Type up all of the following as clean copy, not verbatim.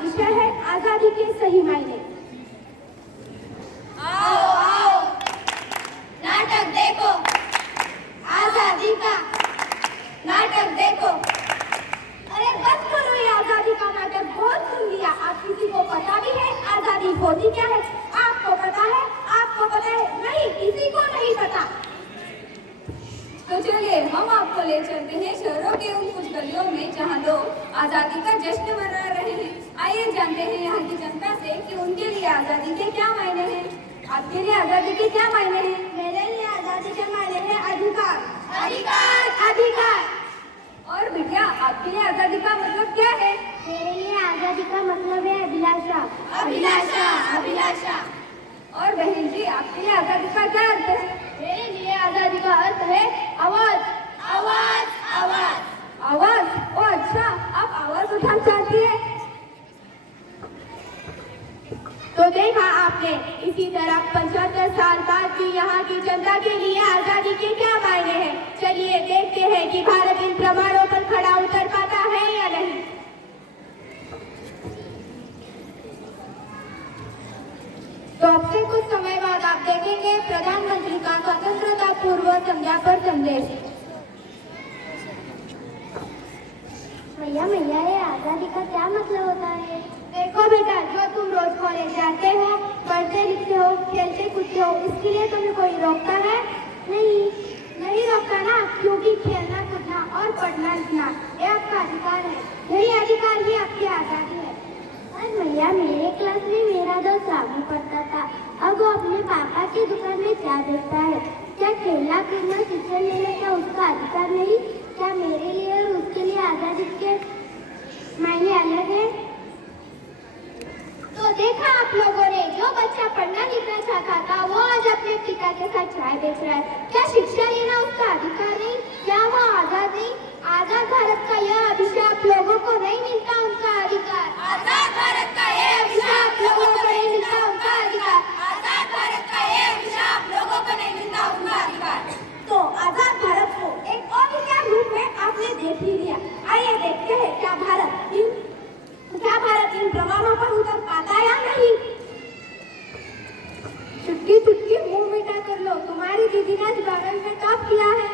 विषय है आजादी के सही मायने। आओ आओ नाटक देखो, आजादी का नाटक देखो। अरे बस करो ये आजादी का नाटक, बहुत सुन लिया। आप किसी को पता भी है आजादी होती क्या है? आपको पता है? आपको पता है? नहीं, किसी को नहीं पता। तो चलिए हम आपको ले चलते हैं शहरों के उन कुछ गलियों में जहां लोग आजादी का जश्न मना रहे हैं। आइए जानते हैं यहाँ की जनता से कि उनके लिए आजादी के क्या मायने हैं। आपके लिए आजादी के क्या मायने हैं? मेरे लिए आजादी के मायने हैं अधिकार, अधिकार, अधिकार। और बिटिया आपके लिए आजादी का मतलब क्या है? मेरे लिए आजादी का मतलब है अभिलाषा, अभिलाषा, अभिलाषा। और बहन जी आपके लिए आजादी का क्या अर्थ है? मेरे लिए आजादी का अर्थ है आवाज, आवाज, आवाज। आवाज। ओ अच्छा, आप आवाज उठाना चाहती है? तो देखा आपने, इसी तरह 75 साल बाद भी यहाँ की जनता के लिए आजादी के क्या मायने हैं। चलिए देखते हैं कि भारत इन प्रमाणों पर खड़ा उतर पाता है या नहीं। तो अब से कुछ समय बाद आप देखेंगे प्रधानमंत्री का स्वतंत्रता पूर्व संध्या पर संदेश। भैया भैया, ये आजादी का क्या मतलब होता है? देखो बेटा, जो तुम रोज कॉलेज जाते हो, पढ़ते लिखते हो, खेलते कूदते हो, इसके लिए तुम्हें कोई रोकता है? नहीं रोकता ना, क्योंकि खेलना कूदना और पढ़ना लिखना ये आपका अधिकार है। यही अधिकार ही आपकी आजादी है। और भैया, मेरे क्लास में मेरा दोस्त रामू पढ़ता था। अब वो अपने पापा की दुकान में क्या बेचता है? क्या खेलना कूदना शिक्षण लेने का उसका अधिकार नहीं? क्या मेरे लिए और उसके लिए आजादी के मायने अलग है? तो देखा आप लोगों ने, जो बच्चा पढ़ना लिखना चाहता था वो आज अपने पिता के साथ चाय बेच रहा है। क्या शिक्षा लेना उसका अधिकार नहीं? क्या वो आजाद नहीं? आजाद भारत का यह अभिशाप लोगों को नहीं मिलता उनका अधिकार। आजाद भारत का ये अभिशाप लोगों को नहीं मिलता उनका अधिकार। आजाद भारत का ये अभिशाप लोगों को नहीं मिलता उनका अधिकार। तो आजाद भारत को एक अभिशाप रूप में आपने देख ही लिया। आइए देखते हैं क्या भारत इन प्रमाणों पर उतर पाता या नहीं। चुटकी चुटकी मुंह मीठा कर लो, तुम्हारी दीदी ने 12वीं में टॉप किया है।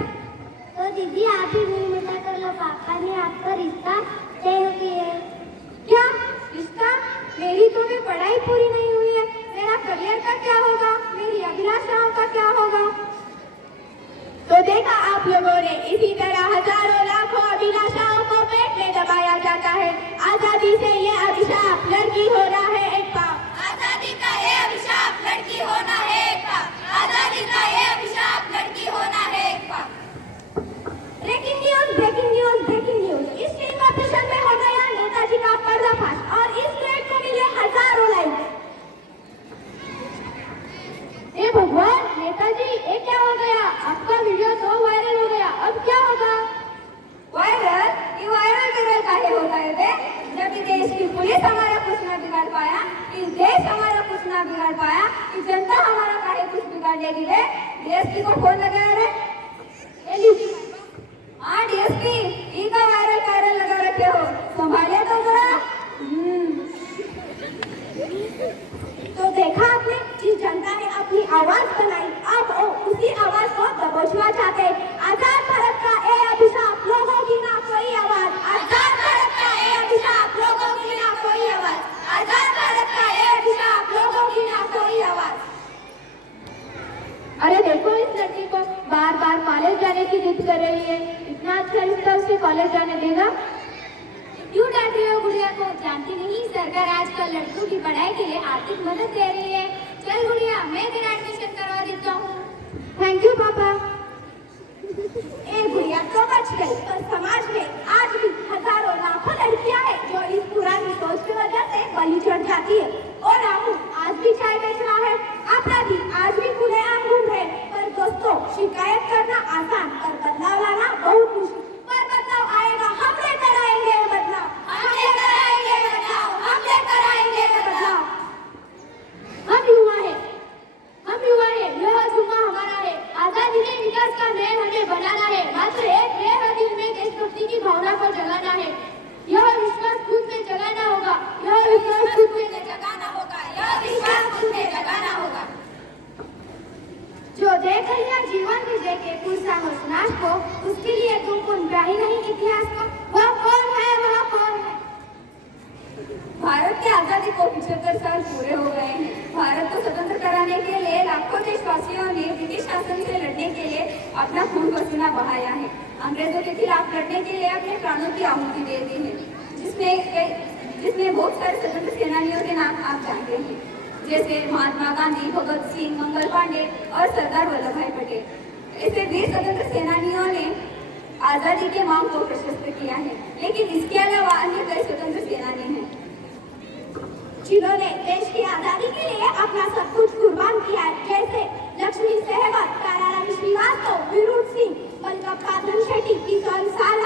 तो दीदी आप ही मुंह मीठा कर लो, पापा ने आपका रिश्ता तय किया है। क्या रिश्ता? मेरी तो भी पढ़ाई पूरी नहीं हुई है, मेरा करियर का क्या होगा? मेरी अभिलाषाओं का क्या होगा? तो देखा आप लोगों ने, इसी तरह हजारों लाखों अभिलाषाओं को पेट में दबाया जाता है। आजादी से ये अभिशाप लड़की होना है एक पाप। आजादी का ये अभिशाप लड़की होना है एक पाप। आजादी का ये अभिशाप लड़की होना है एक पाप। Breaking news, breaking news, breaking news. इस फिल्म ऑपरेशन में हो गया नेताजी का पर्दाफाश और इस ट्रेड को मिले हजारों लाइक। हे भगवान, नेताजी ये क्या हो गया? आपका वीडियो तो वायरल हो गया, अब क्या होगा? वायरल? ये वायरल काहे होता है बे? जब इस देश की पुलिस हमारा कुछ ना बिगाड़ पाया, इस देश हमारा कुछ ना बिगाड़ पाया, इस जनता हमारा काहे कुछ बिगाड़ लेगी बे? डीएसपी को फोन लगाया रे? हाँ डीएसपी, ई का वायरल लगा रखे हो, संभालिए तो जरा। तो देखा आपने, जिस जनता ने अपनी आवाज बनाई, अब उसी आवाज को दबोचना चाहते हैं। आजाद भारत का ये अभिशाप लोगों की ना कोई आवाज। आजाद भारत का ये अभिशाप लोगों की ना कोई आवाज। आजाद भारत का ये अभिशाप लोगों की ना कोई आवाज। अरे देखो इस लड़की को, बार बार कॉलेज जाने की जिद कर रही है। इतना अच्छा रिश्ता उसे कॉलेज जाने देगा? क्यों डांट रही हो गुड़िया को? जानती नहीं सरकार आजकल लड़कियों की पढ़ाई के लिए आर्थिक मदद दे रही है। चल गुड़िया, मैं तेरा एडमिशन करवा देता हूँ। थैंक यू पापा। ए गुड़िया तो बच गई, पर समाज में आज भी हजारों लाखों लड़कियां हैं जो इस पुरानी सोच की वजह से बलि चढ़ जाती है। और रामू आज भी चाय बेच रहा है, अपराधी आज भी खुलेआम घूम रहे। पर दोस्तों, शिकायत करना आसान, पर बदलाव लाना बहुत मुश्किल। पर बदलाव आएगा, हम लेकर आएंगे बदलाव, हम लेकर आएंगे बदलाव, हम लेकर आएंगे बदलाव। हम युवा है, यह जुम्मा हमारा है। आजादी के विकास का महल हमें बनाना है। मात्र एक नए दिल में देशभक्ति की भावना को जगाना है। यह विश्वास खुद में जगाना होगा। यह नाश को, उसके लिए तुम भूलता ही नहीं इतिहास को। वह कौन है, वह कौन है? भारत की आजादी को 75 साल पूरे हो गए हैं। भारत को स्वतंत्र कराने के लिए लाखों देशवासियों ने ब्रिटिश शासन से लड़ने के लिए अपना खून पसीना बहाया है। अंग्रेजों के खिलाफ लड़ने के लिए अपने प्राणों की आहुति दे दी है, जिसमें बहुत सारे स्वतंत्र सेनानियों के नाम आप जानते हैं, जैसे महात्मा गांधी, भगत सिंह, मंगल पांडे और सरदार वल्लभ भाई पटेल। ऐसे वीर स्वतंत्र सेनानियों ने आजादी के मांग को प्रशस्त किया है, लेकिन इसके अलावा अन्य कई स्वतंत्र सेनानी हैं जिन्होंने देश की आजादी के लिए अपना सब कुछ कुर्बान किया है, जैसे लक्ष्मी सहगल, तारारानी श्रीवास्तव, विरुट सिंह, मलकप्पा धनशेट्टी, किशन साला,